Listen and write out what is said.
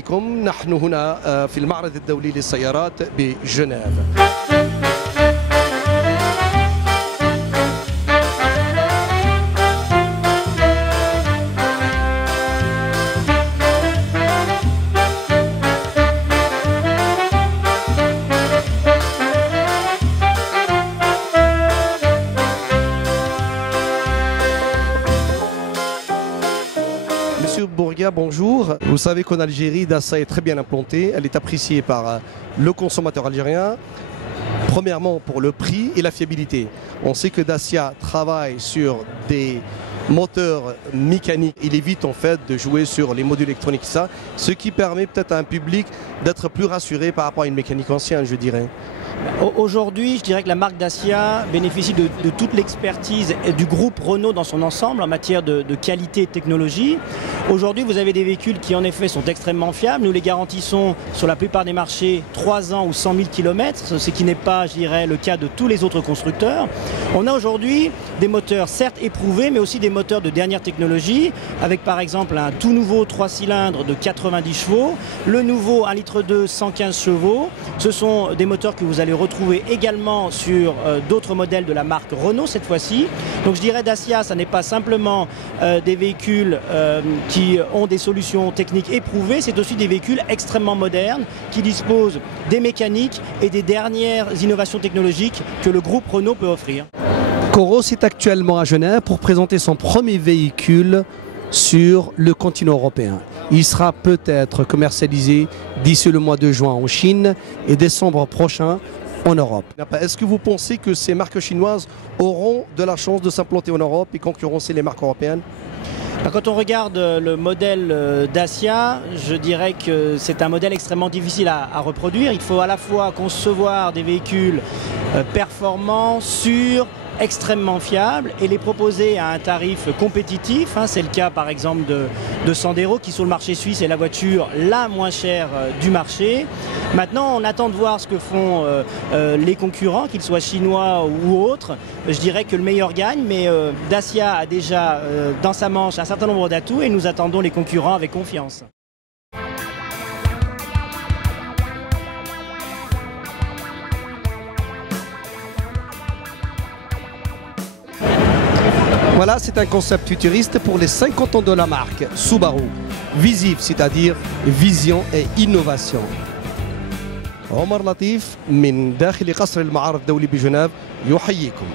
بكم. نحن هنا في المعرض الدولي للسيارات بجنيف. Monsieur Bourga, bonjour. Vous savez qu'en Algérie, Dacia est très bien implantée. Elle est appréciée par le consommateur algérien. Premièrement, pour le prix et la fiabilité. On sait que Dacia travaille sur des moteurs mécaniques. Il évite en fait de jouer sur les modules électroniques, ce qui permet peut-être à un public d'être plus rassuré par rapport à une mécanique ancienne, je dirais. Aujourd'hui, je dirais que la marque Dacia bénéficie de toute l'expertise du groupe Renault dans son ensemble en matière de qualité et de technologie. Aujourd'hui, vous avez des véhicules qui en effet sont extrêmement fiables. Nous les garantissons sur la plupart des marchés 3 ans ou 100 000 km, ce qui n'est pas, je dirais, le cas de tous les autres constructeurs. On a aujourd'hui des moteurs certes éprouvés, mais aussi des moteurs de dernière technologie, avec par exemple un tout nouveau 3 cylindres de 90 chevaux, le nouveau 1,2 litre 115 chevaux. Ce sont des moteurs que vous allez retrouver également sur d'autres modèles de la marque Renault cette fois-ci. Donc je dirais Dacia, ça n'est pas simplement des véhicules qui ont des solutions techniques éprouvées, c'est aussi des véhicules extrêmement modernes qui disposent des mécaniques et des dernières innovations technologiques que le groupe Renault peut offrir. Coros est actuellement à Genève pour présenter son premier véhicule sur le continent européen. Il sera peut-être commercialisé d'ici le mois de juin en Chine et décembre prochain en Europe. Est-ce que vous pensez que ces marques chinoises auront de la chance de s'implanter en Europe et concurrencer les marques européennes? Quand on regarde le modèle Dacia, je dirais que c'est un modèle extrêmement difficile à reproduire. Il faut à la fois concevoir des véhicules performants, sûrs, extrêmement fiables et les proposer à un tarif compétitif. C'est le cas par exemple de Sandero qui sur le marché suisse est la voiture la moins chère du marché. Maintenant on attend de voir ce que font les concurrents, qu'ils soient chinois ou autres. Je dirais que le meilleur gagne, mais Dacia a déjà dans sa manche un certain nombre d'atouts et nous attendons les concurrents avec confiance. Voilà, c'est un concept futuriste pour les 50 ans de la marque Subaru. Visif, c'est-à-dire vision et innovation. عمر لطيف من داخل قصر المعارض الدولي بجنيف يحييكم.